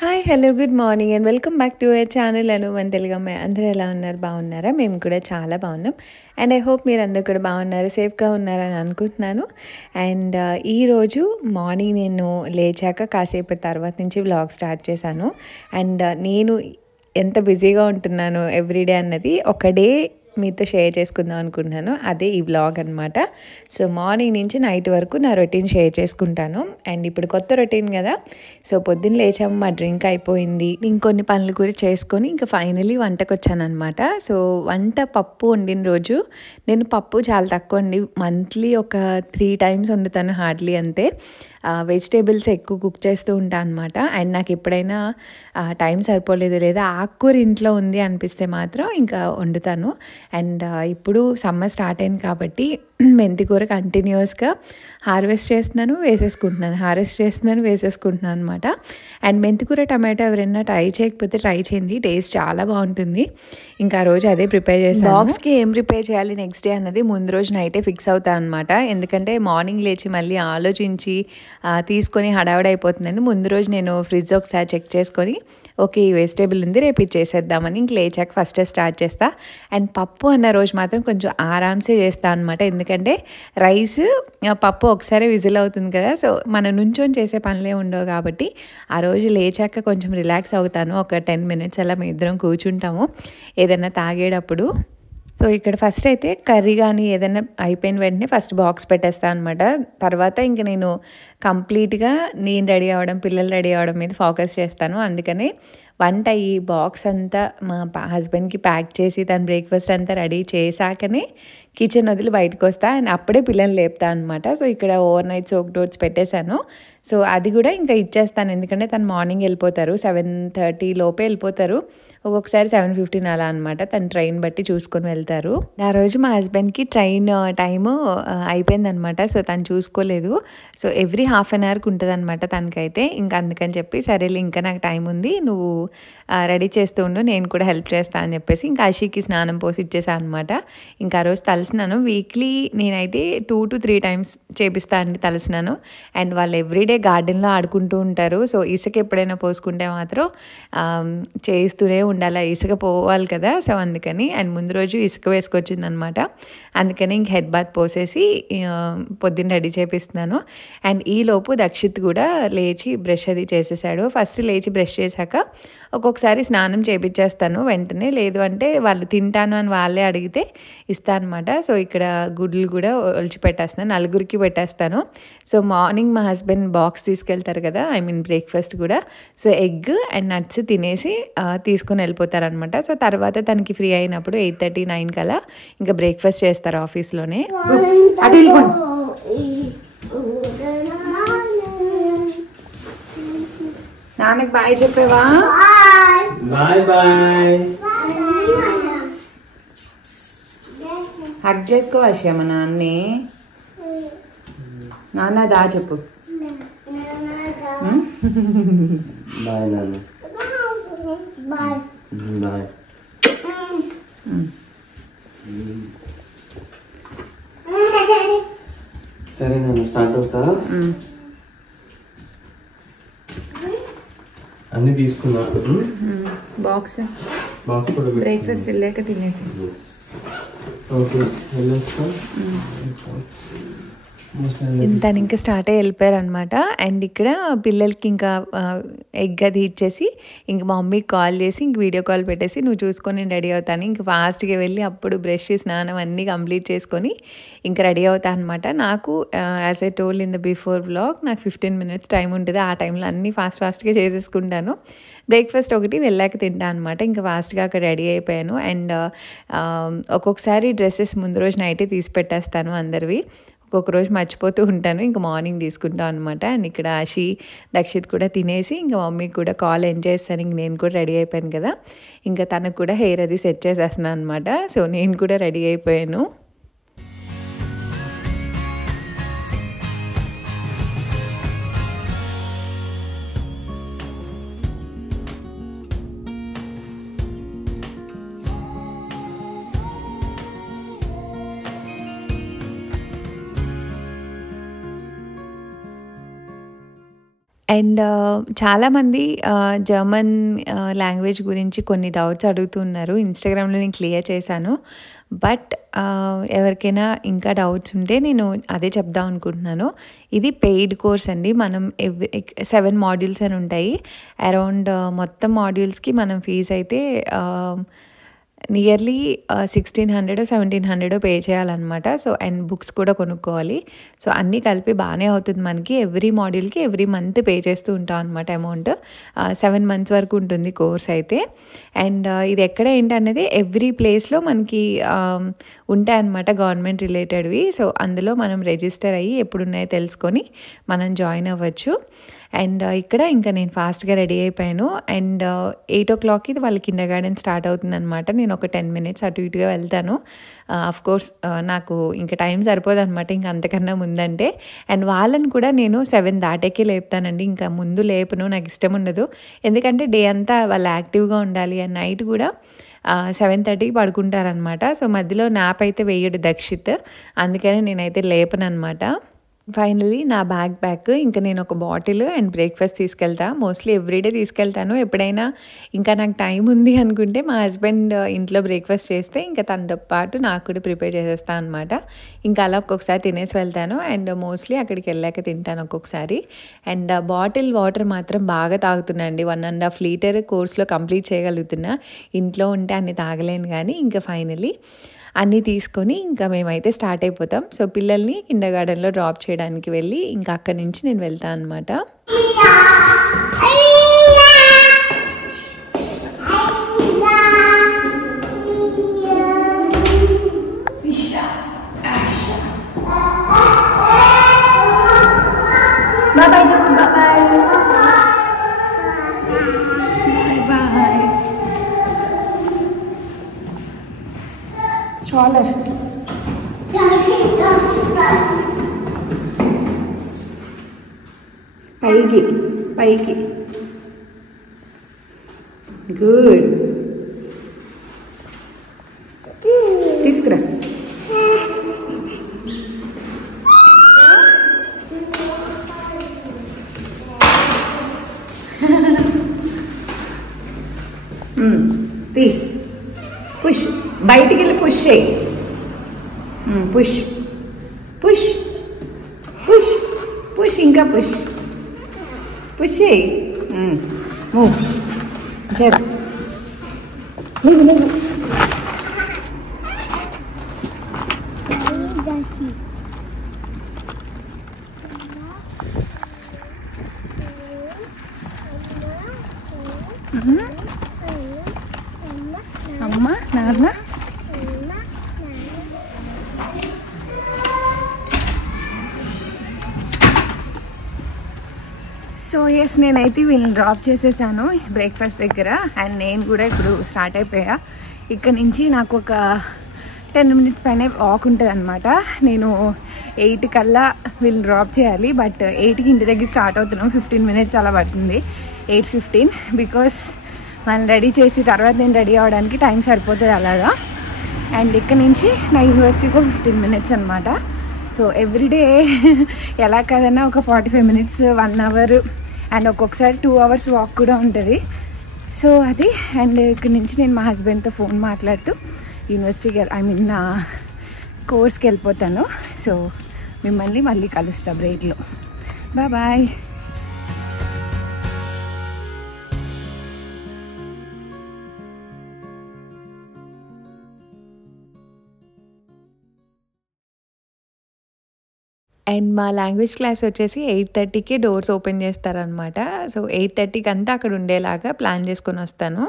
Hi hello good morning and welcome back to our channel Anu మన తెలుగు అమ్మాయి. అందరూ ఎలా ఉన్నారు? బాగున్నారా? మేము కూడా చాలా బాగున్నాం అండ్ ఐ హోప్ మీరు అందరూ కూడా బాగున్నారు, సేఫ్గా ఉన్నారని అనుకుంటున్నాను. అండ్ ఈరోజు మార్నింగ్ నేను లేచాక కాసేపటి తర్వాత నుంచి వ్లాగ్ స్టార్ట్ చేశాను. అండ్ నేను ఎంత బిజీగా ఉంటున్నాను ఎవ్రీడే అన్నది ఒక డే మీతో షేర్ చేసుకుందాం అనుకుంటున్నాను. అదే ఈ వ్లాగ్ అనమాట. సో మార్నింగ్ నుంచి నైట్ వరకు నా రొటీన్ షేర్ చేసుకుంటాను. అండ్ ఇప్పుడు కొత్త రొటీన్ కదా, సో పొద్దున్న లేచాము, మా డ్రింక్ అయిపోయింది, ఇంకొన్ని పనులు కూడా చేసుకొని ఇంకా ఫైనలీ వంటకు వచ్చాను అనమాట. సో వంట పప్పు వండిన రోజు నేను పప్పు చాలా తక్కువ అండి, మంత్లీ ఒక 3 times వండుతాను హార్డ్లీ, అంతే. వెజిటేబుల్స్ ఎక్కువ కుక్ చేస్తూ ఉంటాను అనమాట. అండ్ నాకు ఎప్పుడైనా టైం సరిపోలేదు లేదా ఆకుకూర ఇంట్లో ఉంది అనిపిస్తే మాత్రం ఇంకా వండుతాను. అండ్ ఇప్పుడు సమ్మర్ స్టార్ట్ అయింది కాబట్టి మెంతికూర కంటిన్యూస్గా హార్వెస్ట్ చేస్తున్నాను వేసేసుకుంటున్నాను అనమాట. అండ్ మెంతికూర టమాటో ఎవరైనా ట్రై చేయకపోతే ట్రై చేయండి, టేస్ట్ చాలా బాగుంటుంది. ఇంకా ఆ రోజు అదే ప్రిపేర్ చేశాను. బాక్స్కి ఏం ప్రిపేర్ చేయాలి నెక్స్ట్ డే అన్నది ముందు రోజు నైటే ఫిక్స్ అవుతాను అనమాట. ఎందుకంటే మార్నింగ్ లేచి మళ్ళీ ఆలోచించి తీసుకొని హడావుడైపోతుందని ముందు రోజు నేను ఫ్రిడ్జ్ ఒకసారి చెక్ చేసుకొని ఓకే ఈ వెజిటేబుల్ ఉంది రేపు ఇది చేసేద్దామని ఇంక లేచాక ఫస్ట్ స్టార్ట్ చేస్తా. అండ్ పప్పు అన్న రోజు మాత్రం కొంచెం ఆరామ్సే చేస్తాను అనమాట. ఎందుకంటే రైస్ పప్పు ఒకసారి విజిల్ అవుతుంది కదా, సో మన నుంచొని చేసే పనులే ఉండవు కాబట్టి ఆ రోజు లేచాక కొంచెం రిలాక్స్ అవుతాను. ఒక 10 minutes అలా మేము ఇద్దరం కూర్చుంటాము ఏదైనా తాగేటప్పుడు. సో ఇక్కడ ఫస్ట్ అయితే కర్రీ కానీ ఏదైనా అయిపోయిన వెంటనే ఫస్ట్ బాక్స్ పెట్టేస్తాను అనమాట. తర్వాత ఇంక నేను కంప్లీట్గా నేను రెడీ అవ్వడం, పిల్లలు రెడీ అవ్వడం మీద ఫోకస్ చేస్తాను. అందుకని వంట ఈ బాక్స్ అంతా మా హస్బెండ్కి ప్యాక్ చేసి తను బ్రేక్ఫాస్ట్ అంతా రెడీ చేశాకనే కిచెన్ వదిలి బయటకు వస్తా. అండ్ అప్పుడే పిల్లల్ని లేపుతా అనమాట. సో ఇక్కడ ఓవర్ నైట్ సోక్ ఓట్స్ పెట్టేశాను. సో అది కూడా ఇంకా ఇచ్చేస్తాను, ఎందుకంటే తను మార్నింగ్ వెళ్ళిపోతారు, 7:30 లోపే వెళ్ళిపోతారు, ఒక్కొక్కసారి 7:15 అలా అనమాట. తను ట్రైన్ బట్టి చూసుకొని వెళ్తారు. ఆ రోజు మా హస్బెండ్కి ట్రైన్ టైము అయిపోయిందనమాట, సో తను చూసుకోలేదు. సో ఎవ్రీ ½ an hourకి ఉంటుంది అనమాట తనకైతే. ఇంకా అందుకని చెప్పి సరేలే ఇంకా నాకు టైం ఉంది, నువ్వు రెడీ చేస్తూ ఉండు, నేను కూడా హెల్ప్ చేస్తాను అని చెప్పేసి ఇంకా అషికి స్నానం పోసి ఇచ్చేసాను అనమాట. ఇంకా ఆ రోజు తలస్నానం వీక్లీ నేనైతే 2 to 3 times చేపిస్తాను అండి తలస్నానం. అండ్ వాళ్ళు ఎవ్రీడే గార్డెన్లో ఆడుకుంటూ ఉంటారు. సో ఇసుక ఎప్పుడైనా పోసుకుంటే మాత్రం చేస్తూనే ఉండాలి, ఇసుక పోవాలి కదా, సో అందుకని. అండ్ ముందు రోజు ఇసుక వేసుకొచ్చిందనమాట, అందుకని ఇంక హెడ్ బాత్ పోసేసి పొద్దున్న రెడీ చేపిస్తున్నాను. అండ్ ఈలోపు దక్షిత్ కూడా లేచి బ్రష్ అది చేసేసాడు. ఫస్ట్ లేచి బ్రష్ చేశాక ఒక్కొక్కసారి స్నానం చేపించేస్తాను వెంటనే, లేదు అంటే వాళ్ళు తింటాను అని వాళ్ళే అడిగితే ఇస్తాను అనమాట. సో ఇక్కడ గుడ్లు కూడా ఒలిచి పెట్టేస్తాను, 4గురికి పెట్టేస్తాను. సో మార్నింగ్ మా హస్బెండ్ బాక్స్ తీసుకెళ్తారు కదా, ఐ మీన్ బ్రేక్ఫాస్ట్ కూడా, సో ఎగ్ అండ్ నట్స్ తినేసి తీసుకుని వెళ్ళిపోతారనమాట. సో తర్వాత తనకి ఫ్రీ అయినప్పుడు 8:30, 9 కల్లా ఇంకా బ్రేక్ఫాస్ట్ చేస్తారు ఆఫీస్లోనే. నాన్నకి బాయ్ చెప్పేవా? Bye bye. హక్ చేసుకో అషయ మా నాన్ని. నాన్న దా చెప్పు. బాయ్ నాన్న. Bye bye. సరే నాన్న స్టార్ట్ అవుతారా? అన్ని తీసుకున్నా. బాక్స్ కూడా బ్రేక్ఫాస్ట్ వెళ్ళాక తినేసి. ఓకే వెళ్ళొస్తాం. తను ఇంకా స్టార్ట్ అయ్యి వెళ్ళిపోయారు అనమాట. అండ్ ఇక్కడ పిల్లలకి ఇంకా ఎగ్ అది ఇచ్చేసి ఇంక మా మమ్మీకి కాల్ చేసి ఇంక వీడియో కాల్ పెట్టేసి నువ్వు చూసుకొని నేను రెడీ అవుతాను, ఇంక ఫాస్ట్గా వెళ్ళి అప్పుడు బ్రష్ స్నానం అన్నీ కంప్లీట్ చేసుకొని ఇంకా రెడీ అవుతాను అనమాట. నాకు as I told in the before vlog నాకు 15 minutes టైం ఉంటుంది, ఆ టైంలో అన్నీ ఫాస్ట్గా చేసేసుకుంటాను. బ్రేక్ఫాస్ట్ ఒకటి వెళ్ళాక తింటాను అనమాట. ఇంకా ఫాస్ట్గా అక్కడ రెడీ అయిపోయాను. అండ్ ఒక్కొక్కసారి డ్రెస్సెస్ ముందు రోజు నైటే తీసి పెట్టేస్తాను అందరివి, ఒక్కొక్క రోజు మర్చిపోతూ ఉంటాను, ఇంకా మార్నింగ్ తీసుకుంటాను అనమాట. అండ్ ఇక్కడ ఆషి దక్షిత్ కూడా తినేసి ఇంకా మమ్మీకి కూడా కాల్ ఎండ్ చేస్తాను. ఇంక నేను కూడా రెడీ అయిపోయాను కదా, ఇంకా తనకు కూడా హెయిర్ అది సెట్ చేసేస్తున్నాను అనమాట. సో నేను కూడా రెడీ అయిపోయాను. అండ్ చాలామంది జర్మన్ లాంగ్వేజ్ గురించి కొన్ని డౌట్స్ అడుగుతున్నారు. ఇన్‌స్టాగ్రామ్‌లో నేను క్లియర్ చేశాను. బట్ ఎవరికైనా ఇంకా డౌట్స్ ఉంటే నేను అదే చెప్దాం అనుకుంటున్నాను. ఇది పెయిడ్ కోర్స్ అండి. మనం 7 మాడ్యూల్స్ అని ఉంటాయి. అరౌండ్ మొత్తం మాడ్యూల్స్‌కి మనం ఫీజ్ అయితే నియర్లీ 1600 1700 పే చేయాలన్నమాట. సో అండ్ బుక్స్ కూడా కొనుక్కోవాలి. సో అన్నీ కలిపి బాగానే అవుతుంది మనకి. ఎవ్రీ మాడ్యూల్కి ఎవ్రీ మంత్ పే చేస్తూ ఉంటాం అనమాట అమౌంట్. 7 మంత్స్ వరకు ఉంటుంది కోర్స్ అయితే. అండ్ ఇది ఎక్కడ ఏంటనేది ఎవ్రీ ప్లేస్లో మనకి ఉంటాయన్నమాట గవర్నమెంట్ రిలేటెడ్వి. సో అందులో మనం రిజిస్టర్ అయ్యి ఎప్పుడున్నాయో తెలుసుకొని మనం జాయిన్ అవ్వచ్చు. అండ్ ఇక్కడ ఇంకా నేను ఫాస్ట్గా రెడీ అయిపోయాను. అండ్ 8 o'clockకి వాళ్ళ కిండర్గార్టెన్ స్టార్ట్ అవుతుందన్నమాట. నేను ఒక 10 minutes అటు ఇటుగా వెళ్తాను. కోర్స్ నాకు ఇంకా టైం సరిపోదన్నమాట ఇంకా అంతకన్నా ముందంటే. అండ్ వాళ్ళని కూడా నేను 7 దాటాకే లేపుతానండి. ఇంకా ముందు లేపను, నాకు ఇష్టం ఉండదు. ఎందుకంటే డే అంతా వాళ్ళు యాక్టివ్గా ఉండాలి. అండ్ నైట్ కూడా 7:30కి పడుకుంటారనమాట. సో మధ్యలో నాప్ అయితే వేయడు దక్షిత్. అందుకని నేనైతే లేపననమాట. ఫైనలీ నా బ్యాక్ ప్యాక్ ఇంకా నేను ఒక బాటిల్ అండ్ బ్రేక్ఫాస్ట్ తీసుకెళ్తా. మోస్ట్లీ ఎవ్రీడే తీసుకెళ్తాను. ఎప్పుడైనా ఇంకా నాకు టైం ఉంది అనుకుంటే మా హస్బెండ్ ఇంట్లో బ్రేక్ఫాస్ట్ చేస్తే ఇంకా తనతో పాటు నాకు కూడా ప్రిపేర్ చేసేస్తాను అనమాట. ఇంకా అలా ఒక్కొక్కసారి తినేసి వెళ్తాను. అండ్ మోస్ట్లీ అక్కడికి వెళ్ళాక తింటాను ఒక్కొక్కసారి. అండ్ బాటిల్ వాటర్ మాత్రం బాగా తాగుతున్నా అండి. 1.5 లీటర్ కోర్స్లో కంప్లీట్ చేయగలుగుతున్నా. ఇంట్లో ఉంటే అన్ని తాగలేను కానీ ఇంకా ఫైనలీ అన్నీ తీసుకొని ఇంకా మేమైతే స్టార్ట్ అయిపోతాం. సో పిల్లల్ని కిండర్గార్టెన్లో డ్రాప్ చేయడానికి వెళ్ళి ఇంకా అక్కడి నుంచి నేను వెళ్తాను అనమాట. బాయ్ చెప్పు, బాయ్ బాయ్. స్ట్రాలర్ పైకి పైకి. గుడ్, తీసుకురా. తీ, పుష్, బయటికి వెళ్ళి పుష్ చేయి. పుష్ పుష్ పుష్ పుష్, ఇంకా పుష్ పుష్ చేయి. మూవ్, జర లేదు లేదు. అమ్మ నాన్న సో ఎస్, నేనైతే వీళ్ళని డ్రాప్ చేసేసాను బ్రేక్ఫాస్ట్ దగ్గర. అండ్ నేను కూడా ఇప్పుడు స్టార్ట్ అయిపోయా. ఇక్కడ నుంచి నాకు ఒక 10 minutes పైన వాక్ ఉంటుంది అనమాట. నేను 8 కల్లా వీళ్ళని డ్రాప్ చేయాలి. బట్ 8కి ఇంటి దగ్గర స్టార్ట్ అవుతున్నాం. 15 minutes అలా పడుతుంది. 8:15 బికాస్ వాళ్ళని రెడీ చేసి తర్వాత నేను రెడీ అవ్వడానికి టైం సరిపోతుంది అలాగా. అండ్ ఇక్కడ నుంచి నా యూనివర్సిటీకి 15 minutes అనమాట. సో ఎవ్రీడే ఎలా కాదన్నా ఒక 45 minutes 1 hour అండ్ ఒక్కొక్కసారి 2 hours వాక్ కూడా ఉంటుంది. సో అది. అండ్ ఇక్కడ నుంచి నేను మా హస్బెండ్తో ఫోన్ మాట్లాడుతూ యూనివర్సిటీకి నా కోర్స్కి వెళ్ళిపోతాను. సో మిమ్మల్ని మళ్ళీ కలుస్తా బ్రేక్లో. బాయ్. అండ్ మా లాంగ్వేజ్ క్లాస్ వచ్చేసి 8:30కే డోర్స్ ఓపెన్ చేస్తారనమాట. సో 8:30కి అంతా అక్కడ ఉండేలాగా ప్లాన్ చేసుకొని వస్తాను.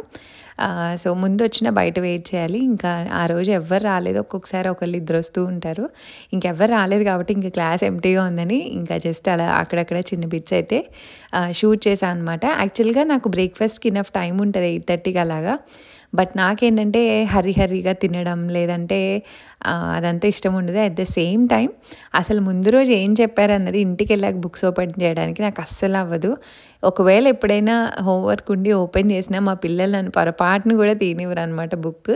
సో ముందు వచ్చిన బయట వెయిట్ చేయాలి. ఇంకా ఆ రోజు ఎవ్వరు రాలేదు. ఒక్కొక్కసారి ఒకళ్ళు ఇద్దరు వస్తూ ఉంటారు. ఇంకెవ్వరు రాలేదు కాబట్టి ఇంకా క్లాస్ ఎంటీగా ఉందని ఇంకా జస్ట్ అలా అక్కడక్కడ చిన్న బిట్స్ అయితే షూట్ చేశాను అనమాట. యాక్చువల్గా నాకు బ్రేక్ఫాస్ట్కి ఇనఫ్ టైం ఉంటుంది 8:30కి అలాగా. బట్ నాకేంటంటే హరిగా తినడం లేదంటే అదంతా ఇష్టం ఉండదు. అట్ ద సేమ్ టైం అసలు ముందు రోజు ఏం చెప్పారన్నది ఇంటికి వెళ్ళాక బుక్స్ ఓపెన్ చేయడానికి నాకు అస్సలు అవ్వదు. ఒకవేళ ఎప్పుడైనా హోంవర్క్ ఉండి ఓపెన్ చేసినా మా పిల్లలు నన్ను పొరపాటును కూడా తీనివ్వరు అనమాట. బుక్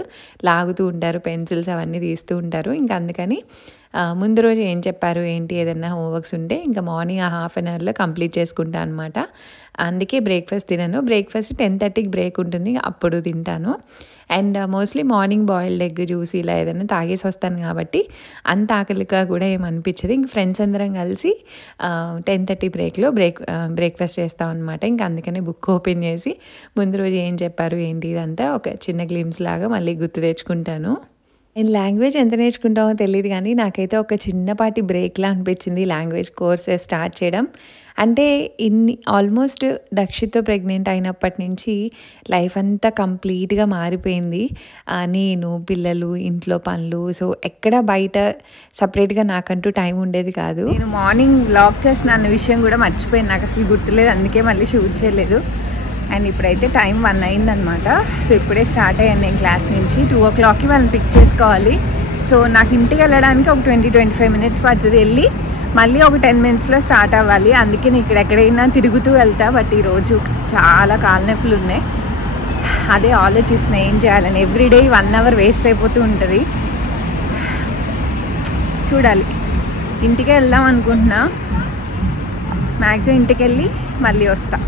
లాగుతూ ఉంటారు, పెన్సిల్స్ అవన్నీ తీస్తూ ఉంటారు. ఇంకా అందుకని ముందు రోజు ఏం చెప్పారు ఏంటి ఏదైనా హోంవర్క్స్ ఉంటే ఇంకా మార్నింగ్ ఆ హాఫ్ అన్ అవర్లో కంప్లీట్ చేసుకుంటాను అనమాట. అందుకే బ్రేక్ఫాస్ట్ తినను. బ్రేక్ఫాస్ట్ 10:30కి బ్రేక్ ఉంటుంది, అప్పుడు తింటాను. And mostly morning boiled egg juice ఇలా ఏదైనా తాగేసి వస్తాను కాబట్టి అంత ఆకలిగా కూడా ఏమనిపించదు. ఇంక ఫ్రెండ్స్ అందరం కలిసి 10:30 బ్రేక్లో బ్రేక్ఫాస్ట్ చేస్తాం అనమాట. ఇంకా అందుకనే బుక్ ఓపెన్ చేసి ముందు రోజు ఏం చెప్పారు ఏంటి ఇదంతా ఒక చిన్న గ్లిమ్స్ లాగా మళ్ళీ గుర్తు తెచ్చుకుంటాను. నేను లాంగ్వేజ్ ఎంత నేర్చుకుంటామో తెలియదు కానీ నాకైతే ఒక చిన్నపాటి బ్రేక్లా అనిపించింది లాంగ్వేజ్ కోర్స్ స్టార్ట్ చేయడం. అంటే ఆల్మోస్ట్ దక్షిత్తో ప్రెగ్నెంట్ అయినప్పటి నుంచి లైఫ్ అంతా కంప్లీట్గా మారిపోయింది. నేను పిల్లలు ఇంట్లో పనులు, సో ఎక్కడ బయట సపరేట్గా నాకంటూ టైం ఉండేది కాదు. నేను మార్నింగ్ వ్లాగ్ చేస్తున్న అన్న విషయం కూడా మర్చిపోయాను, నాకు అసలు గుర్తులేదు, అందుకే మళ్ళీ షూట్ చేయలేదు. అండ్ ఇప్పుడైతే టైం 1 అయిందనమాట. సో ఇప్పుడే స్టార్ట్ అయ్యాను నేను క్లాస్ నుంచి. 2 o'clockకి వాళ్ళని పిక్ చేసుకోవాలి. సో నాకు ఇంటికి వెళ్ళడానికి ఒక 20-25 minutes పడుతుంది. వెళ్ళి మళ్ళీ ఒక 10 minutesలో స్టార్ట్ అవ్వాలి. అందుకే నేను ఇక్కడ ఎక్కడైనా తిరుగుతూ వెళ్తా. బట్ ఈరోజు చాలా కాళ్ళనొప్పులు ఉన్నాయి, అదే ఆలోచిస్తున్నా ఏం చేయాలని. ఎవ్రీడే 1 hour వేస్ట్ అయిపోతూ ఉంటుంది. చూడాలి, ఇంటికే వెళ్దాం అనుకుంటున్నా. మ్యాక్సిమం ఇంటికి వెళ్ళి మళ్ళీ వస్తా,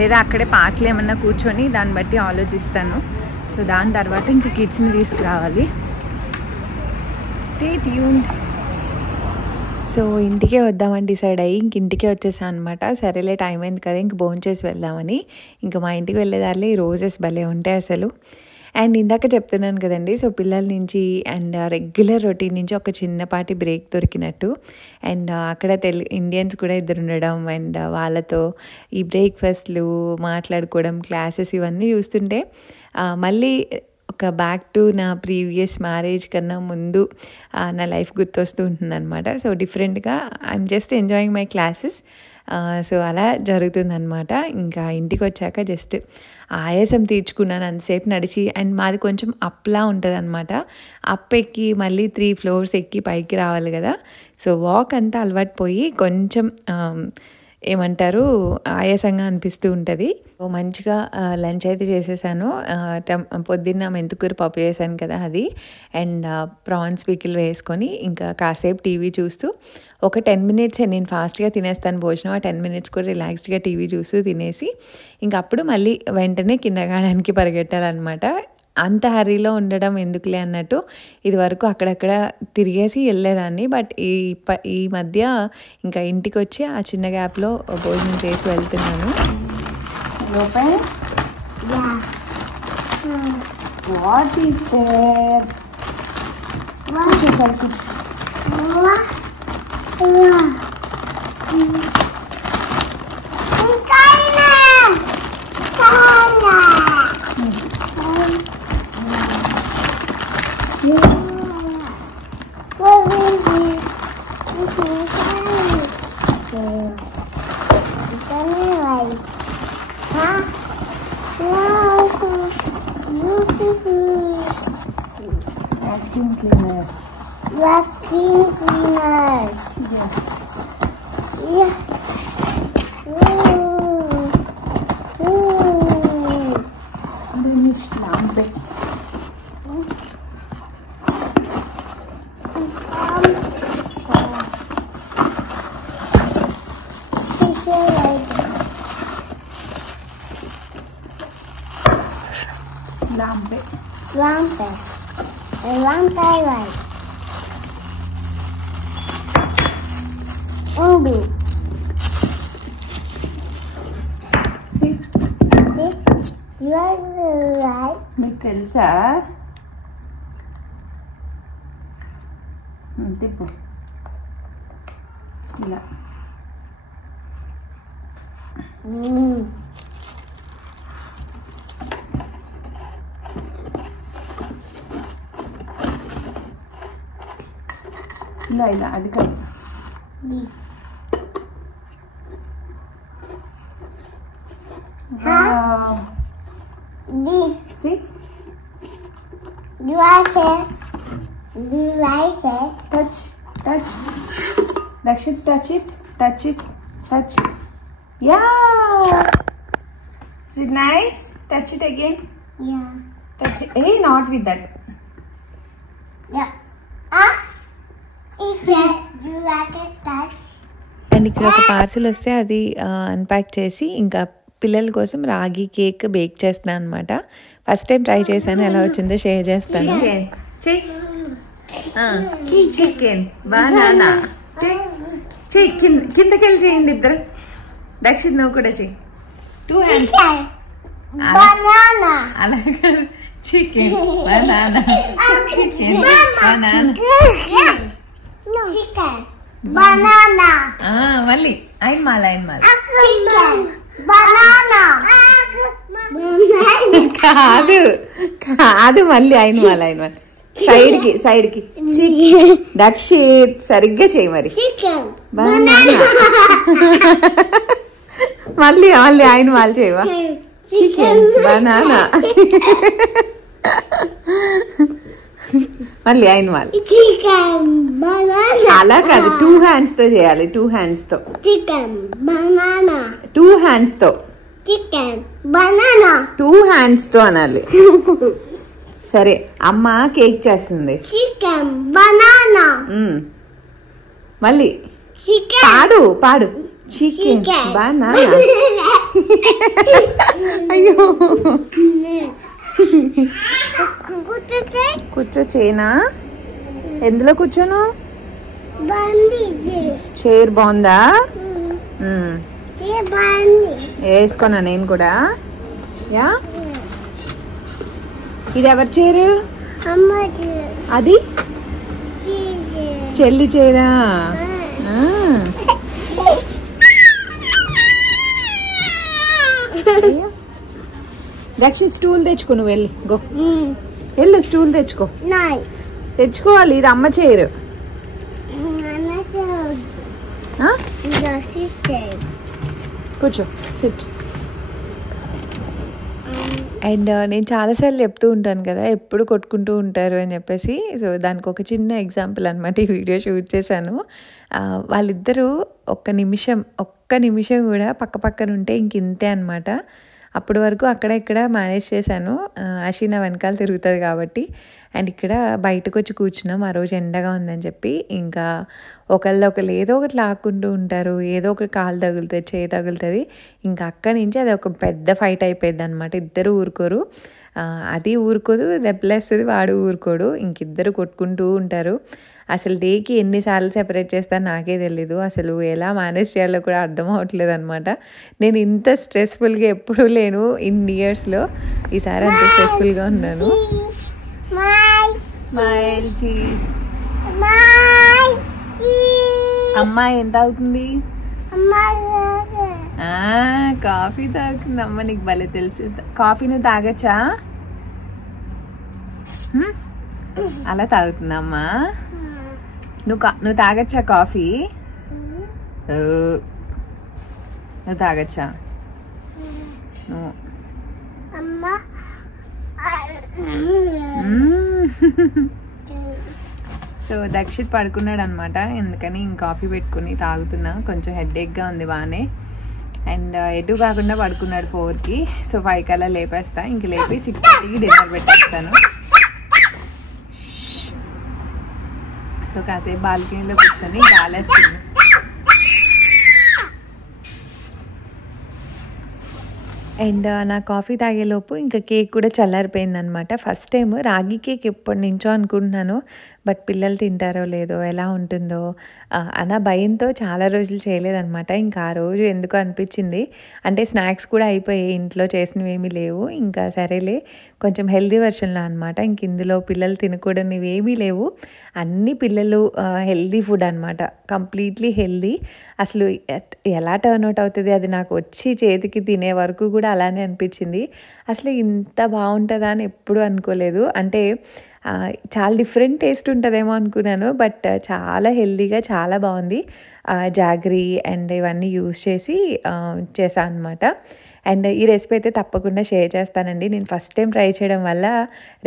లేదా అక్కడే పార్క్లో ఏమన్నా కూర్చొని దాన్ని బట్టి ఆలోచిస్తాను. సో దాని తర్వాత ఇంక కిడ్స్ని తీసుకురావాలి. Stay tuned. సో ఇంటికే వద్దామని డిసైడ్ అయ్యి ఇంటికే వచ్చేసాను అనమాట. సరేలే టైం అయింది కదా ఇంక భోంచేసి వెళ్దామని. ఇంకా మా ఇంటికి వెళ్ళేదారిలో ఈ రోజెస్ భలే ఉంటాయి అసలు. అండ్ ఇందాక చెప్తున్నాను కదండి, సో పిల్లల నుంచి అండ్ రెగ్యులర్ రొటీన్ నుంచి ఒక చిన్నపాటి బ్రేక్ దొరికినట్టు. అండ్ అక్కడ ఇండియన్స్ కూడా 2 ఉండడం అండ్ వాళ్ళతో ఈ బ్రేక్ఫాస్ట్లు మాట్లాడుకోవడం, క్లాసెస్ ఇవన్నీ చూస్తుంటే మళ్ళీ ఒక బ్యాక్ టు నా ప్రీవియస్ మ్యారేజ్ కన్నా ముందు నా లైఫ్ గుర్తొస్తూ ఉంటుందన్నమాట. సో డిఫరెంట్గా I'm just enjoying my classes. So అలా జరుగుతుందన్నమాట. ఇంకా ఇంటికి వచ్చాక జస్ట్ ఆయాసం తీర్చుకున్నాను అంతసేపు నడిచి. అండ్ మాది కొంచెం అప్లా ఉంటుంది అనమాట. అప్ ఎక్కి మళ్ళీ 3 floors ఎక్కి పైకి రావాలి కదా. సో వాక్ అంతా అలవాటు పోయి కొంచెం ఏమంటారు ఆయాసంగా అనిపిస్తూ ఉంటుంది. మంచిగా లంచ్ అయితే చేసేసాను. పొద్దున్న మెంతికూర పప్పు చేశాను కదా అది, అండ్ ప్రాన్స్ పికిల్ వేసుకొని ఇంకా కాసేపు టీవీ చూస్తూ ఒక 10 minutes నేను ఫాస్ట్గా తినేస్తాను భోజనం. ఆ 10 minutes కూడా రిలాక్స్డ్గా టీవీ చూస్తూ తినేసి ఇంక అప్పుడు మళ్ళీ వెంటనే కిందగాడానికి పరిగెట్టాలన్నమాట. అంత హరీలో ఉండడం ఎందుకులే అన్నట్టు ఇది వరకు అక్కడక్కడ తిరిగేసి వెళ్ళేదాన్ని. బట్ ఈ మధ్య ఇంకా ఇంటికి వచ్చి ఆ చిన్న గ్యాప్లో భోజనం చేసి వెళ్తున్నాను. Vacuum cleaner. Vacuum cleaner. Yes. Yeah. Finish lampe. Lampe. Lampe. The lampe light. Undo. See? You are the light. మీకు తెలుసా? తిప్పు ఇలా. ఇలా ఇలా అది కాదు. See? You like it? Do you like it? Touch, touch. Dakshit, touch it, touch it, touch. Yeah. Is it nice? Touch it again. Yeah. Touch it. Hey, not with that. Yeah. It You like it, touch? And ఇక్కడ ఒక parcel వస్తే అది unpack చేసి ఇంకా పిల్లల కోసం రాగి cake bake చేస్తున్నాను అనమాట. ఫస్ట్ టైం ట్రై చేశాను, ఎలా వచ్చిందో షేర్ చేస్తాను. చికెన్ బనానా చెయ్యి, కిందకెళ్ళి చేయండి ఇద్దరు. దక్షిణ్ నువ్వు కూడా చెయ్యి. 2 hands. Banana. అలాగే chicken banana chicken banana. Chicken. Banana. మళ్ళీ అయిన్మాల్ Chicken. Banana. కాదు కాదు మళ్ళీ అయిన్మాల్ సైడ్ కి దక్షిత్ సరిగ్గా చేయి మరి. Chicken. బనానా మళ్ళీ అయిన్మాల్ చేయవా. చికెన్ బనానా మళ్ళీ అయిన్మాల్. Chicken. Banana. అలా కాదు, 2 hands తో చేయాలి. 2 hands తో. Chicken. Banana. 2 hands తో. Chicken. Banana. 2 hands తో అనాలి. సరే అమ్మ కేక్ చేస్తుంది. Chicken. Banana. మళ్ళీ Chicken. పాడు చికెన్ Chicken. బనానా. అయ్యో కూర్చో చేయనా. ఎందులో కూర్చోను. చైర్ బాగుందా. వేసుకున్నా నేను కూడా. యా ఇది ఎవరి చైరు. అది చెల్లి చైరా. దక్షిత్ స్టూల్ తెచ్చుకో, నువ్వు వెళ్ళి గో వెళ్ళు స్టూల్ తెచ్చుకోవాలి. ఇది అమ్మ చైరు. కూర్చో సిట్. అండ్ నేను చాలాసార్లు చెప్తూ ఉంటాను కదా, ఎప్పుడు కొట్టుకుంటూ ఉంటారు అని చెప్పేసి. సో దానికి ఒక చిన్న ఎగ్జాంపుల్ అనమాట ఈ వీడియో షూట్ చేశాను. వాళ్ళిద్దరూ ఒక్క నిమిషం కూడా పక్క పక్కన ఉంటే ఇంక ఇంతే అనమాట. అప్పటి వరకు అక్కడ ఇక్కడ మేనేజ్ చేశాను. అషీనా వెనకాల తిరుగుతుంది కాబట్టి. అండ్ ఇక్కడ బయటకు వచ్చి కూర్చున్నాం. ఆ రోజు ఎండగా ఉందని చెప్పి ఇంకా ఒకళ్ళు ఏదో ఒకటి లాక్కుంటూ ఉంటారు. ఏదో ఒకటి కాలు తగులుతుంది, చేయి తగులుతుంది. ఇంకా అక్కడి నుంచి అది ఒక పెద్ద ఫైట్ అయిపోయింది అనమాట. ఇద్దరు ఊరుకోరు. అది ఊరుకోదు, దెబ్బలేస్తుంది, వాడు ఊరుకోడు. ఇంకిద్దరు కొట్టుకుంటూ ఉంటారు. అసలు డేకి ఎన్నిసార్లు సెపరేట్ చేస్తాను నాకే తెలీదు. అసలు ఎలా మేనేజ్ చేయాలో కూడా అర్థం అవ్వట్లేదు అనమాట. నేను ఇంత స్ట్రెస్ఫుల్గా ఎప్పుడూ లేను ఇన్ని ఇయర్స్లో. ఈసారి అంత స్ట్రెస్ఫుల్గా ఉన్నాను. Smile cheese. అమ్మ ఎంత అవుతుంది. కాఫీ తాగుతుంది అమ్మ. నీకు భలే తెలుసు. కాఫీ నువ్వు తాగచ్చా. అలా తాగుతుందమ్మా. నువ్వు తాగచ్చా కాఫీ. నువ్వు తాగచ్చా. సో దక్షిత్ పడుకున్నాడు అనమాట. ఎందుకని కాఫీ పెట్టుకుని తాగుతున్నా. కొంచెం హెడేక్గా ఉంది బాగానే. అండ్ ఎటు కాకుండా పడుకున్నాడు 4కి. సో 5 కల్లా లేపేస్తా. ఇంక లేపి 6:30కి డిన్నర్ పెట్టేస్తాను. సో కాసేపు బాల్కనీలో కూర్చొని గాలేస్తుంది. అండ్ నా కాఫీ తాగేలోపు ఇంకా కేక్ కూడా చల్లారిపోయిందనమాట. ఫస్ట్ టైం రాగి కేక్ ఎప్పటి నుంచో అనుకుంటున్నాను. బట్ పిల్లలు తింటారో లేదో, ఎలా ఉంటుందో అన్న భయంతో చాలా రోజులు చేయలేదన్నమాట. ఇంకా ఆ రోజు ఎందుకు అనిపించింది అంటే స్నాక్స్ కూడా అయిపోయాయి, ఇంట్లో చేసినవి ఏమీ లేవు. ఇంకా సరేలే కొంచెం హెల్దీ వెర్షన్లో అనమాట. ఇంక ఇందులో పిల్లలు తినకూడనివి ఏమీ లేవు, అన్ని పిల్లలు హెల్దీ ఫుడ్ అనమాట, కంప్లీట్లీ హెల్దీ. అసలు ఎలా టర్న్ అవుట్ అవుతుంది అది నాకు వచ్చి చేతికి తినే వరకు కూడా అలానే అనిపించింది. అసలు ఇంత బాగుంటుందా అని ఎప్పుడూ అనుకోలేదు. అంటే చాలా డిఫరెంట్ టేస్ట్ ఉంటుందేమో అనుకున్నాను, బట్ చాలా హెల్దీగా చాలా బాగుంది. జాగరీ అండ్ ఇవన్నీ యూస్ చేసి చేశాను అనమాట. అండ్ ఈ రెసిపీ అయితే తప్పకుండా షేర్ చేస్తానండి. నేను ఫస్ట్ టైం ట్రై చేయడం వల్ల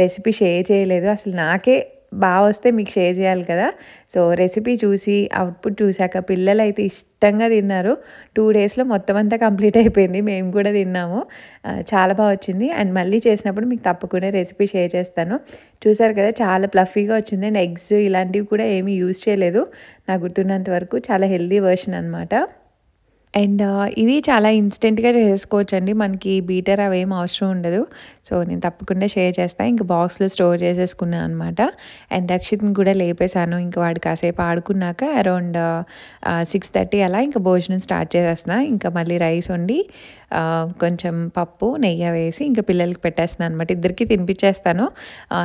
రెసిపీ షేర్ చేయలేదు. అసలు నాకే బాగా వస్తే మీకు షేర్ చేయాలి కదా. సో రెసిపీ చూసి అవుట్పుట్ చూశాక పిల్లలు అయితే ఇష్టంగా తిన్నారు. 2 డేస్లో మొత్తం అంతా కంప్లీట్ అయిపోయింది. మేము కూడా తిన్నాము. చాలా బాగా వచ్చింది. అండ్ మళ్ళీ చేసినప్పుడు మీకు తప్పకుండా రెసిపీ షేర్ చేస్తాను. చూసారు కదా చాలా ప్లఫీగా వచ్చింది. అండ్ ఎగ్స్ ఇలాంటివి కూడా ఏమీ యూజ్ చేయలేదు నాకు గుర్తున్నంత వరకు. చాలా హెల్దీ వర్షన్ అనమాట. అండ్ ఇది చాలా ఇన్స్టెంట్గా చేసుకోవచ్చు అండి. మనకి బీటర్ అవేం అవసరం ఉండదు. సో నేను తప్పకుండా షేర్ చేస్తాను. ఇంకా బాక్స్లో స్టోర్ చేసేసుకున్నాను అనమాట. అండ్ దక్షిత్ని కూడా లేపేశాను. ఇంకా వాడు కాసేపు ఆడుకున్నాక అరౌండ్ 6:30 అలా ఇంకా భోజనం స్టార్ట్ చేసేస్తున్నా. ఇంకా మళ్ళీ రైస్ వండి కొంచెం పప్పు నెయ్యి వేసి ఇంకా పిల్లలకి పెట్టేస్తున్నాను అనమాట. ఇద్దరికి తినిపించేస్తాను.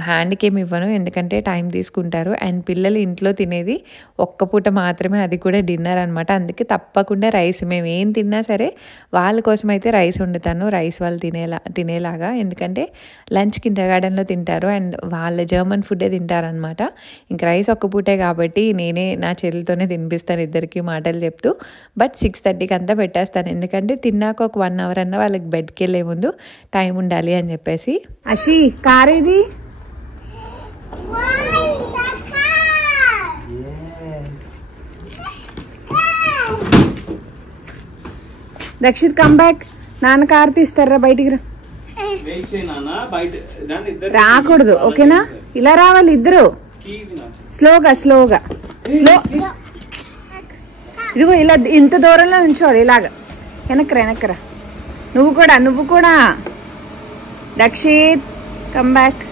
హ్యాండ్కి ఏమి ఇవ్వను ఎందుకంటే టైం తీసుకుంటారు. అండ్ పిల్లలు ఇంట్లో తినేది ఒక్క పూట మాత్రమే, అది కూడా డిన్నర్ అనమాట. అందుకే తప్పకుండా రైస్ మేము ఏం తిన్నా సరే వాళ్ళ కోసం అయితే రైస్ వండుతాను. రైస్ వాళ్ళు తినేలాగా. ఎందుకంటే లంచ్ కిండర్గార్టెన్లో తింటారు అండ్ వాళ్ళ జర్మన్ ఫుడ్డే తింటారనమాట. ఇంక రైస్ ఒక్క పూటే కాబట్టి నేనే నా చెల్లితోనే తినిపిస్తాను ఇద్దరికి మాటలు చెప్తూ. బట్ 6:30కి అంతా పెట్టేస్తాను. ఎందుకంటే తిన్నాక ఒక 1 అవర్ అన్న వాళ్ళకి బెడ్కి వెళ్ళే ముందు టైం ఉండాలి అని చెప్పేసి. అషి కార్ ఇది దక్షిత్ కమ్ బ్యాక్. నాన్న కార్ తీస్తారా బయటికి రా. రాకూడదు ఓకేనా. ఇలా రావాలి ఇద్దరు స్లోగా స్లో ఇదిగో ఇలా ఇంత దూరంలో ఉంచోవాలి. ఇలాగా వెనక్కరా. నువ్వు కూడా దక్షిత్ కమ్ బ్యాక్.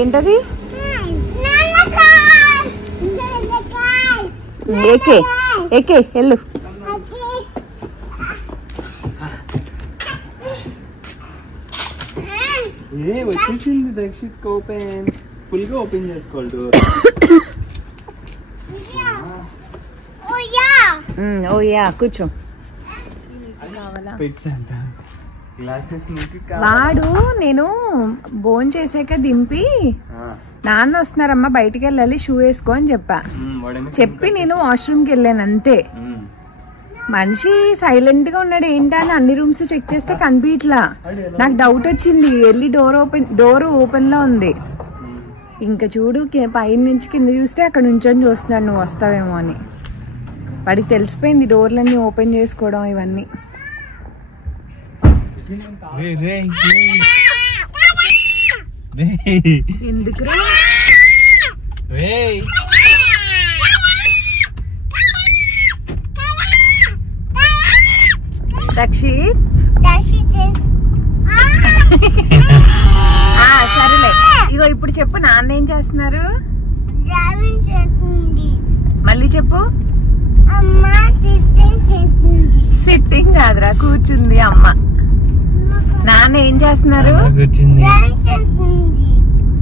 ఏంటది? ఏకే వెళ్ళు. వచ్చేసింది దక్షిత్. ఓపెన్ ఫుల్ గా ఓపెన్ చేసుకోవాలి. ఓయా కూర్చో. వాడు నేను బోన్ చేసాక దింపి నాన్న వస్తున్నారమ్మా బయటికి వెళ్ళాలి షూ వేసుకో అని చెప్పి నేను వాష్రూమ్కి వెళ్ళాను అంతే. మనిషి సైలెంట్ గా ఉన్నాడు. ఏంటా అని అన్ని రూమ్స్ చెక్ చేస్తే కనిపించట్లా. నాకు డౌట్ వచ్చింది. వెళ్ళి డోర్ ఓపెన్ లో ఉంది. ఇంకా చూడు పైన నుంచి కింద చూస్తే అక్కడ నుంచొని చూస్తున్నాడు నువ్వు వస్తావేమో అని. వాడికి తెలిసిపోయింది డోర్లన్నీ ఓపెన్ చేసుకోవడం ఇవన్నీ. ఎందుకురా దక్షిత్ సరేలే. ఇగో ఇప్పుడు చెప్పు నాన్న ఏం చేస్తున్నారు మళ్ళీ చెప్పు. సిట్టింగ్ కాదురా కూర్చుంది అమ్మ. నాన్న ఏం చేస్తున్నారు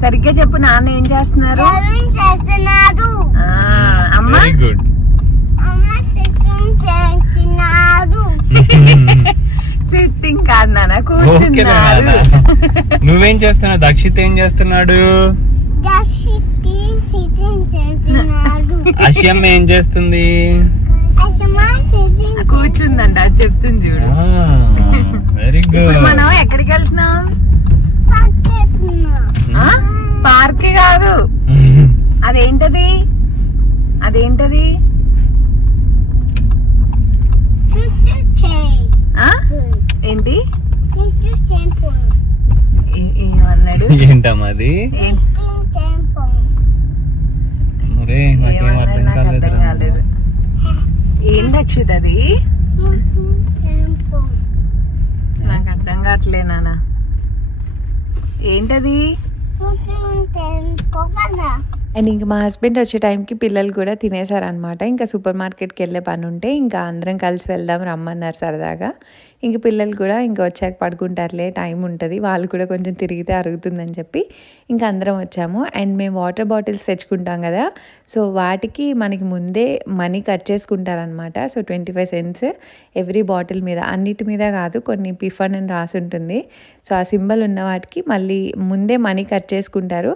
సరిగ్గా చెప్పు. నాన్న ఏం చేస్తున్నారు? అమ్మ సిట్టింగ్ కాదు నాన్న కూర్చున్నారు. నువ్వేం చేస్తున్నావు? దక్షిత్ ఏం చేస్తున్నాడు? అశ్యమ్మ ఏం చేస్తుంది? కూర్చుందంట. అది చెప్తుంది చూడు. Very good. మనం ఎక్కడికి వెళ్తున్నాం? పార్క్ కాదు. అదేంటది? ఏంటి ఏమన్నాడు? ఏంటమ్మా అది? అర్థం కాలేదు. ఏం దక్షిత్ అది? నాకు అర్థం కావట్లే నాన్న. ఏంటది? అండ్ ఇంక మా హస్బెండ్ వచ్చే టైంకి పిల్లలు కూడా తినేసారనమాట. ఇంకా సూపర్ మార్కెట్కి వెళ్ళే పని ఉంటే ఇంకా అందరం కలిసి వెళ్దాం రమ్మన్నారు సరదాగా. ఇంక పిల్లలు కూడా ఇంకా వచ్చాక పడుకుంటారులే, టైం ఉంటుంది, వాళ్ళు కూడా కొంచెం తిరిగితే అరుగుతుందని చెప్పి ఇంకా అందరం వచ్చాము. అండ్ మేము వాటర్ బాటిల్స్ తెచ్చుకుంటాం కదా, సో వాటికి మనకి ముందే మనీ కట్ చేసుకుంటారనమాట. సో 25 cents ఎవ్రీ బాటిల్ మీద, అన్నిటి మీద కాదు, కొన్ని పిఫన్ అని రాసి ఉంటుంది. సో ఆ సింబల్ ఉన్న వాటికి మళ్ళీ ముందే మనీ కట్ చేసుకుంటారు.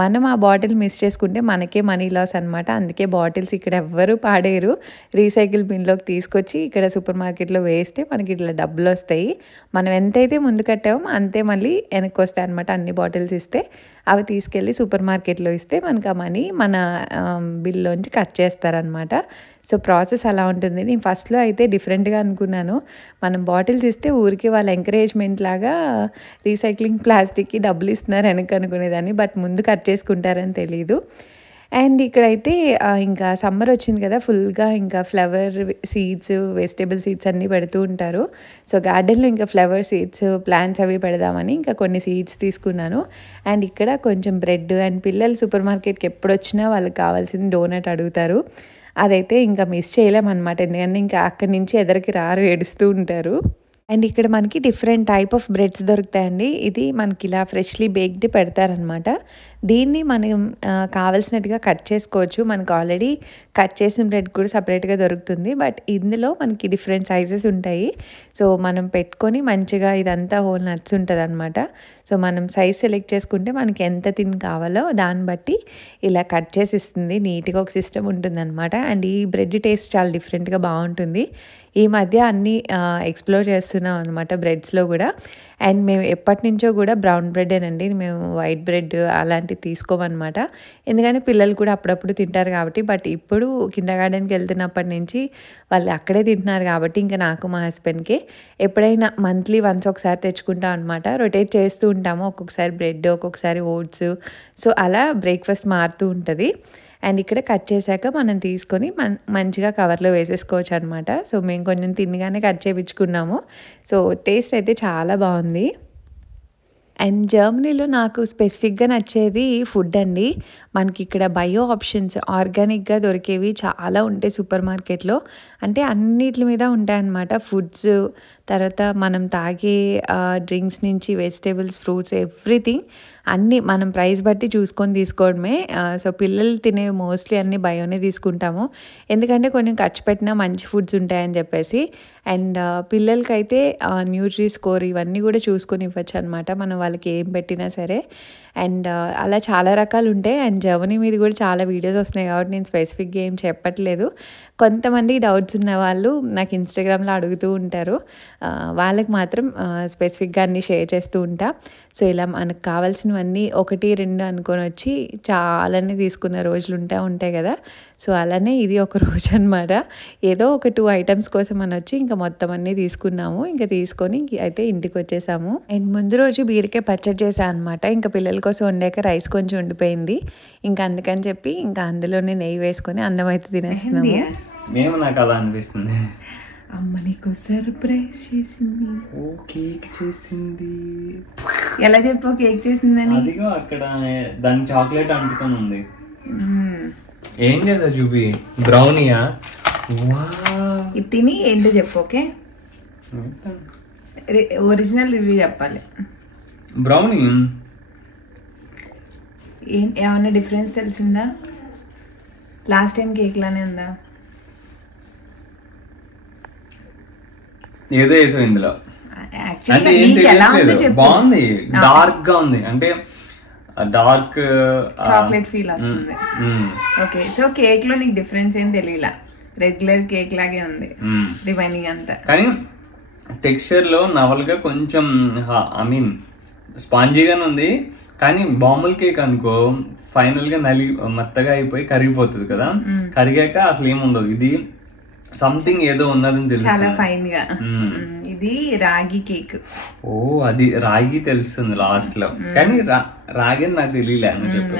మనం ఆ బాటిల్ మిస్ చేసుకుంటే మనకే మనీ లాస్ అనమాట. అందుకే బాటిల్స్ ఇక్కడ ఎవ్వరూ పాడేయరు, రీసైకిల్ బిన్లోకి తీసుకొచ్చి ఇక్కడ సూపర్ మార్కెట్లో వేస్తే మనకి ఇట్లా డబ్బులు వస్తాయి. మనం ఎంతైతే ముందు కట్టామో అంతే మళ్ళీ వెనక్కి వస్తాయి అనమాట. అన్ని బాటిల్స్ ఇస్తే అవి తీసుకెళ్ళి సూపర్ మార్కెట్లో ఇస్తే మనకు ఆ మనీ మన బిల్లోంచి కట్ చేస్తారనమాట. సో ప్రాసెస్ అలా ఉంటుంది. నేను ఫస్ట్లో అయితే డిఫరెంట్గా అనుకున్నాను, మనం బాటిల్స్ ఇస్తే ఊరికి వాళ్ళ ఎంకరేజ్మెంట్ లాగా రీసైక్లింగ్ ప్లాస్టిక్కి డబ్బులు ఇస్తున్నారు వెనక్కి అనుకునేదాన్ని. బట్ ముందు కట్ చేసుకుంటారని తెలీదు. అండ్ ఇక్కడైతే ఇంకా సమ్మర్ వచ్చింది కదా, ఫుల్గా ఇంకా ఫ్లవర్ సీడ్స్, వెజిటేబుల్ సీడ్స్ అన్నీ పెడుతూ ఉంటారు. సో గార్డెన్లో ఇంకా ఫ్లవర్ సీడ్స్, ప్లాంట్స్ అవి పెడదామని ఇంకా కొన్ని సీడ్స్ తీసుకున్నాను. అండ్ ఇక్కడ కొంచెం బ్రెడ్, అండ్ పిల్లలు సూపర్ మార్కెట్కి ఎప్పుడు వచ్చినా వాళ్ళకి కావాల్సింది డోనట్ అడుగుతారు. అదైతే ఇంకా మిస్ చేయలేమన్నమాట, ఎందుకంటే ఇంకా అక్కడి నుంచి ఎదరికి రారు, ఏడుస్తూ ఉంటారు. అండ్ ఇక్కడ మనకి డిఫరెంట్ టైప్ ఆఫ్ బ్రెడ్స్ దొరుకుతాయండి. ఇది మనకి ఇలా ఫ్రెష్లీ బేక్డ్ పెడతారనమాట. దీన్ని మనం కావాల్సినట్టుగా కట్ చేసుకోవచ్చు. మనకు ఆల్రెడీ కట్ చేసిన బ్రెడ్ కూడా సపరేట్గా దొరుకుతుంది, బట్ ఇందులో మనకి డిఫరెంట్ సైజెస్ ఉంటాయి. సో మనం పెట్టుకొని మంచిగా ఇదంతా హోల్ నట్స్ ఉంటుంది అనమాట. సో మనం సైజ్ సెలెక్ట్ చేసుకుంటే మనకి ఎంత తిని కావాలో దాన్ని బట్టి ఇలా కట్ చేసి ఇస్తుంది. నీట్గా ఒక సిస్టమ్ ఉంటుంది అనమాట. అండ్ ఈ బ్రెడ్ టేస్ట్ చాలా డిఫరెంట్గా బాగుంటుంది. ఈ మధ్య అన్నీ ఎక్స్ప్లోర్ చేస్తున్నాం అనమాట బ్రెడ్స్లో కూడా. అండ్ మేము ఎప్పటి నుంచో కూడా బ్రౌన్ బ్రెడ్డేనండి, మేము వైట్ బ్రెడ్ అలాంటివి తీసుకోమన్నమాట. ఎందుకంటే పిల్లలు కూడా అప్పుడప్పుడు తింటారు కాబట్టి. బట్ ఇప్పుడు కిండర్ గార్డెన్కి వెళ్తున్నప్పటి నుంచి వాళ్ళు అక్కడే తింటున్నారు కాబట్టి ఇంకా నాకు మా హస్బెండ్కి ఎప్పుడైనా మంత్లీ వన్స్ ఒకసారి తెచ్చుకుంటాం అనమాట. రొటేట్ చేస్తూ ఉంటాము, ఒక్కొక్కసారి బ్రెడ్, ఒక్కొక్కసారి ఓట్స్. సో అలా బ్రేక్ఫాస్ట్ మారుతూ ఉంటుంది. అండ్ ఇక్కడ కట్ చేశాక మనం తీసుకొని మంచిగా కవర్లో వేసేసుకోవచ్చు అనమాట. సో మేము కొంచెం తినగానే కట్ చేయించుకున్నాము. సో టేస్ట్ అయితే చాలా బాగుంది. అండ్ జర్మనీలో నాకు స్పెసిఫిక్గా నచ్చేది ఫుడ్ అండి. మనకి ఇక్కడ బయో ఆప్షన్స్, ఆర్గానిక్గా దొరికేవి చాలా ఉంటాయి సూపర్ మార్కెట్లో. అంటే అన్నిటి మీద ఉంటాయన్నమాట. ఫుడ్స్, తర్వాత మనం తాగే డ్రింక్స్ నుంచి వెజిటేబుల్స్, ఫ్రూట్స్, ఎవ్రీథింగ్ అన్నీ మనం ప్రైస్ బట్టి చూసుకొని తీసుకోవడమే. సో పిల్లలు తినే మోస్ట్లీ అన్నీ బయోనే తీసుకుంటాము, ఎందుకంటే కొంచెం ఖర్చు పెట్టినా మంచి ఫుడ్స్ ఉంటాయని చెప్పేసి. అండ్ పిల్లలకైతే న్యూట్రీ స్కోర్ ఇవన్నీ కూడా చూసుకొని ఇవ్వచ్చు అనమాట, మనం వాళ్ళకి ఏం పెట్టినా సరే. అండ్ అలా చాలా రకాలు ఉంటాయి. అండ్ జర్మనీ మీద కూడా చాలా వీడియోస్ వస్తున్నాయి కాబట్టి నేను స్పెసిఫిక్గా ఏం చెప్పట్లేదు. కొంతమంది డౌట్స్ ఉన్న వాళ్ళు నాకు ఇన్స్టాగ్రామ్లో అడుగుతూ ఉంటారు, వాళ్ళకి మాత్రం స్పెసిఫిక్గా అన్నీ షేర్ చేస్తూ ఉంటా. సో ఇలా మనకు కావాల్సినవన్నీ 1-2 అనుకొని వచ్చి చాలానే తీసుకున్న రోజులు ఉంటాయి కదా. సో అలానే ఇది ఒక రోజు అనమాట. ఏదో ఒక 2 items కోసం అని వచ్చి ఇంకా మొత్తం అన్నీ తీసుకున్నాము. ఇంకా తీసుకొని అయితే ఇంటికి వచ్చేసాము. అండ్ ముందు రోజు బీరకాయ పచ్చడి చేశాను అనమాట. ఇంకా పిల్లల కోసం వండాక రైస్ కొంచెం ఉండిపోయింది, ఇంకా అందుకని చెప్పి ఇంకా అందులోనే నెయ్యి వేసుకొని అన్నం అయితే తినేస్తున్నాము. మేము నాకు అలా అనిపిస్తుంది. అమ్మ నీకు సర్ప్రైజ్ చేసింది. ఓ కేక్ చేసింది. ఎలా చెప్పు కేక్ చేసిందని? అదిగో అక్కడ దాని చాక్లెట్ అంటుకొని ఉంది. ఏం చేసా చూపి? బ్రౌనీయా? ఇది తిని ఏంటో చెప్పు. ఓకే, ఒరిజినల్ రివ్యూ చెప్పాలి. బ్రౌనీ ఏమన్నా డిఫరెన్స్ తెలిసిందా? లాస్ట్ టైం కేక్ లానే ఉందా? ఏదో వేసావు ఇందులో. బాగుంది, డార్క్ గా ఉంది, అంటే డార్క్ చాక్లెట్ ఫీల్ వస్తుంది. ఓకే, సో కేక్ లో నీకు డిఫరెన్స్ ఏం తెలియలా, రెగ్యులర్ కేక్ లాగే ఉంది రిమైనింగ్ అంతా. కానీ టెక్స్చర్ లో నవల్గా కొంచెం స్పాంజీగానే ఉంది. కానీ బాంబుల్ కేక్ అనుకో ఫైనల్ గా మెత్తగా అయిపోయి కరిగిపోతుంది కదా, కరిగాక అసలు ఏముండదు. ఇది సంథింగ్ ఏదో ఉన్నదని తెలుసు, చాలా ఫైన్ గా. ఇది రాగి కేక్. ఓ అది రాగి తెలుస్తుంది లాస్ట్ లో, కానీ రాగి నాకు తెలియలే.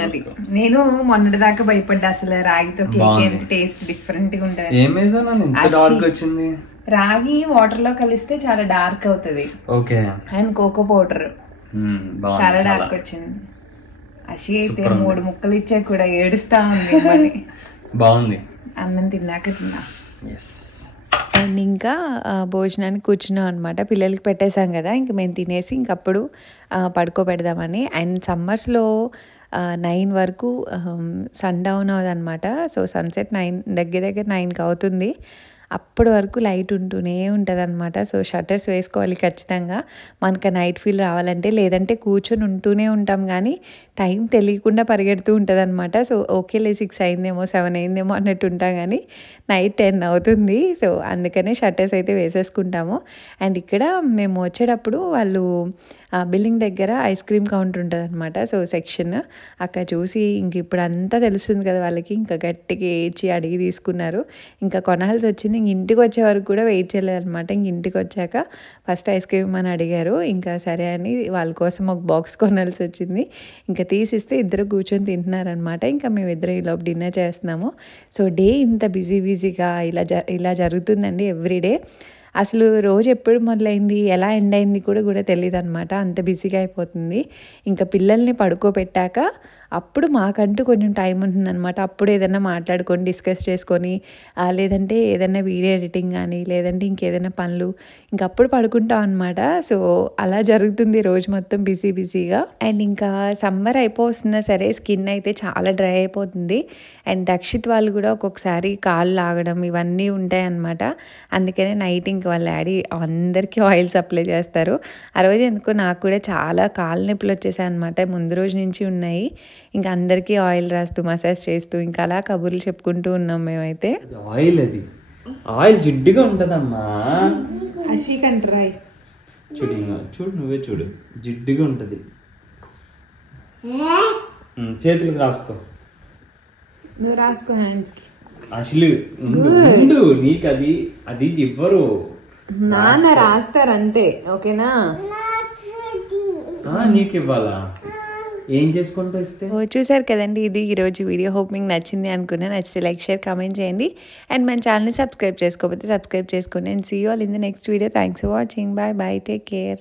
అది నేను మొన్నటి దాకా భయపడ్డా, అసలు రాగితో కేక్ టేస్ట్ డిఫరెంట్ గా ఉంటుంది. ఏమేసో ఇంత డార్క్ వచ్చింది. రాగి వాటర్ లో కలిస్తే చాలా డార్క్ అవుతుంది. ఓకే. అండ్ కోకో పౌడర్ చాలా డార్క్ వచ్చింది. అషి అయితే 3 ముక్కలు ఇచ్చా కూడా ఏడుస్తా ఉంది మరి. బాగుంది. అన్నం తిన్నాక తిన్నా. ఎస్. అండ్ ఇంకా భోజనానికి కూర్చున్నాం అనమాట. పిల్లలకి పెట్టేశాం కదా, ఇంక మేము తినేసి ఇంకప్పుడు పడుకోబెడదామని. అండ్ సమ్మర్స్లో 9 వరకు సన్ డౌన్ అవుదన్నమాట. సో సన్సెట్ 9 దగ్గర 9కి అవుతుంది. అప్పటి వరకు లైట్ ఉంటూనే ఉంటుంది అనమాట. సో షట్టర్స్ వేసుకోవాలి ఖచ్చితంగా మనకు నైట్ ఫీల్ రావాలంటే, లేదంటే కూర్చొని ఉంటూనే ఉంటాం కానీ టైం తెలియకుండా పరిగెడుతూ ఉంటుంది అనమాట. సో ఓకేలే 6 అయిందేమో 7 అయిందేమో అన్నట్టు ఉంటాం కానీ నైట్ 10 అవుతుంది. సో అందుకనే షట్టర్స్ అయితే వేసేసుకుంటాము. అండ్ ఇక్కడ మేము వచ్చేటప్పుడు వాళ్ళు బిల్డింగ్ దగ్గర ఐస్ క్రీమ్ కౌంటర్ ఉంటుంది అనమాట. సో సెక్షన్ అక్కడ చూసి ఇంక ఇప్పుడు అంతా తెలుస్తుంది కదా వాళ్ళకి, ఇంకా గట్టిగా ఏడ్చి అడిగి తీసుకున్నారు. ఇంకా కొనాల్సి వచ్చింది. ఇంక ఇంటికి వచ్చే వరకు కూడా వెయిట్ చేయలేదు అనమాట. ఇంక ఇంటికి వచ్చాక ఫస్ట్ ఐస్ క్రీమ్ అని అడిగారు. ఇంకా సరే అని వాళ్ళ కోసం ఒక బాక్స్ కొనాల్సి వచ్చింది. ఇంకా తీసిస్తే ఇద్దరు కూర్చొని తింటున్నారనమాట. ఇంకా మేము ఇద్దరు ఈలోపు డిన్నర్ చేస్తున్నాము. సో డే ఇంత బిజీగా ఇలా జరుగుతుందండి ఎవ్రీడే. అసలు రోజు ఎప్పుడు మొదలైంది, ఎలా ఎండ్ అయింది కూడా తెలియదు అనమాట. అంత బిజీగా అయిపోతుంది. ఇంకా పిల్లల్ని పడుకోబెట్టాక అప్పుడు మాకంటూ కొంచెం టైం ఉంటుందన్నమాట. అప్పుడు ఏదైనా మాట్లాడుకొని డిస్కస్ చేసుకొని, లేదంటే ఏదైనా వీడియో ఎడిటింగ్ కానీ, లేదంటే ఇంకేదైనా పనులు, ఇంకప్పుడు పడుకుంటాం అనమాట. సో అలా జరుగుతుంది రోజు మొత్తం బిజీగా. అండ్ ఇంకా సమ్మర్ అయిపోతున్నా సరే స్కిన్ అయితే చాలా డ్రై అయిపోతుంది. అండ్ దక్షిత్ వాళ్ళు కూడా ఒక్కొక్కసారి కాళ్ళు లాగడం ఇవన్నీ ఉంటాయి అన్నమాట. అందుకనే నైట్ ఇంక వాళ్ళ డాడీ అందరికీ ఆయిల్ సప్లై చేస్తారు. ఆ రోజు ఎందుకో నాకు కూడా చాలా కాళ్ళ నొప్పులు వచ్చేసాయి అనమాట. ముందు రోజు నుంచి ఉన్నాయి. ఇంకా అందరికీ ఆయిల్ రాస్తూ మసాజ్ చేస్తూ ఇంకా అలా కబుర్లు చెప్పుకుంటూ ఉన్నాం మేమైతే. ఆయిల్ జిడ్డుగా ఉంటదమ్మా. అషికంట్రాయ్ చూడు నువ్వే చూడు, జిడ్డుగా ఉంటది. చేతులకు రాసుకో. నువ్వు రాసుకో హ్యాండ్స్కి. అసలు ఉండు, నీకు అది ఇవ్వరు, నాన్న రాస్తారు అంతే. ఓకేనా? నీకు ఇవ్వాలా? ఏం చేసుకుంటూ ఇస్తే. చూసారు కదండి, ఇది ఈరోజు వీడియో. హోప్ మీకు నచ్చింది అనుకున్నా. నచ్చితే లైక్ షేర్ కామెంట్ చేయండి. అండ్ మన ఛానల్ని సబ్స్క్రైబ్ చేసుకోకపోతే సబ్స్క్రైబ్ చేసుకోండి. And see you all in the next video. Thanks for watching. Bye take care.